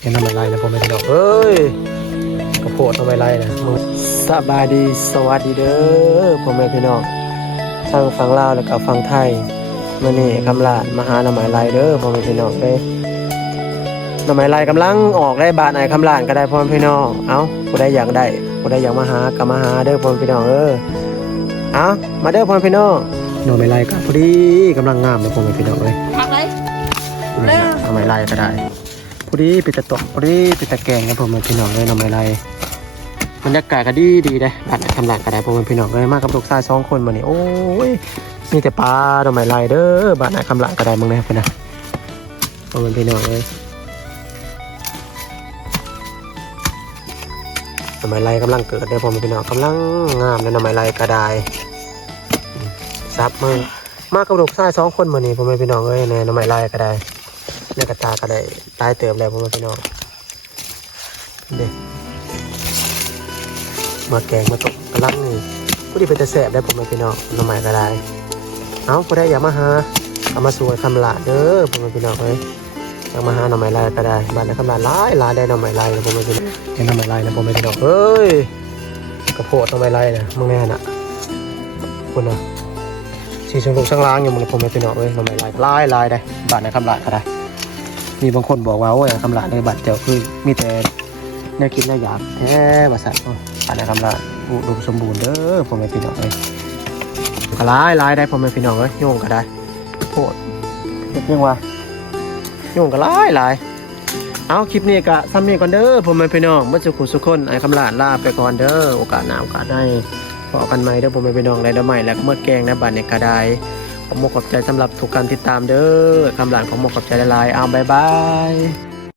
เห็นทำไมไรนะผมไม่ได้ดอกเอ้ยกระโพดทำไมไรนะมึงสบายดีสวัสดีเด้อผมไม่พี่น้องทั้งฟังลาวแล้วก็ฟังไทยมื่อนี้คำลาดมาหาหน่อไม้ไรเด้อผมไม่พี่น้องเลยหน่อไม้ไรกำลังออกได้บาทไหนคำลาดก็ได้พ่อพี่น้องเอ้าผู้ใดอยากได้ผู้ใดอยากมาหาก็มาหาเด้อพ่อพี่น้องเอ้ามาเด้อพ่อพี่น้องหน่อไม้ไรก็พอดีกำลังงามเลยพ่อพี่น้องเลยพักเลย นี่นะหน่อไม้ไรก็ได้พอดีปิดตะตกพอดีปิดตะแกงครับผมพี่น้องเลยหน่อไม้ไรบรรยากาศก็ดีเลยบาทไหนคำลาดก็ได้พ่อพี่น้องเลยมากับลูกชาย2 คนมานี่โอ้ยมีแต่ปลาหน่อไม้ไรเด้อบาทไหนคำลาดก็ได้มึงเลยพี่นะพ่อพี่น้องเลยหน่อไม้ไรกำลังเกิดเด้อพ่อพี่น้องกำลังงามเลยหน่อไม้ไรก็ได้ซับมึงมากับลูกชาย2 คนมานี่พ่อพี่น้องเลยในหน่อไม้ไรก็ได้ในกระตาก็ได้ตายเติมแล้วพ่อพี่น้องเด็กมาแกงมาตกกระลังนี่ผู้ที่เป็นตะแสบได้พ่อพี่น้องหน่อไม้ก็ได้เอาผู้ใดอยากมาหาเอามาสวยคำลาเด้อพ่อพี่น้องเลยอยากมาหาหน่อไม้ไรก็ได้บ้านในคำลาหลายได้หน่อไม้ไรนะพ่อพี่น้องเห็นหน่อไม้ไรนะพ่อพี่น้องเอ้ยกระโพดหน่อไม้ไรนะมึงแน่น่ะคุณน่ะสีชมพูช่างล้างอยู่มึงพ่อพี่น้องเลยหน่อไม้ไรลายได้บ้านในคำลาก็ได้มีบางคนบอกว่าโอ้ยคำลาในบัตรเจ้าคือมีแต่แนวคิดแนวอยากแท้ภาษาบ้านในคำลาอุดมสมบูรณ์เด้อพ่อพี่น้องเลยก็ลายได้พ่อพี่น้องเลยโยงก็ได้โพดยังว่าโยงก็ลายเอาคลิปนี้ก็ซ้ำนี้ก่อนเด้อพ่อพี่น้องเมื่อสุขุสุขคนไอ้คำลาลาไปก่อนเด้อโอกาสหน้าโอกาสได้พอกันใหม่เด้อพ่อพี่น้องได้เด้อใหม่แล้วเมื่อแกงนะบ้านในกระไดขอบคุณขอบใจสำหรับทุกการติดตามเด้อคำหลานของขอบใจหลายๆเอาบาย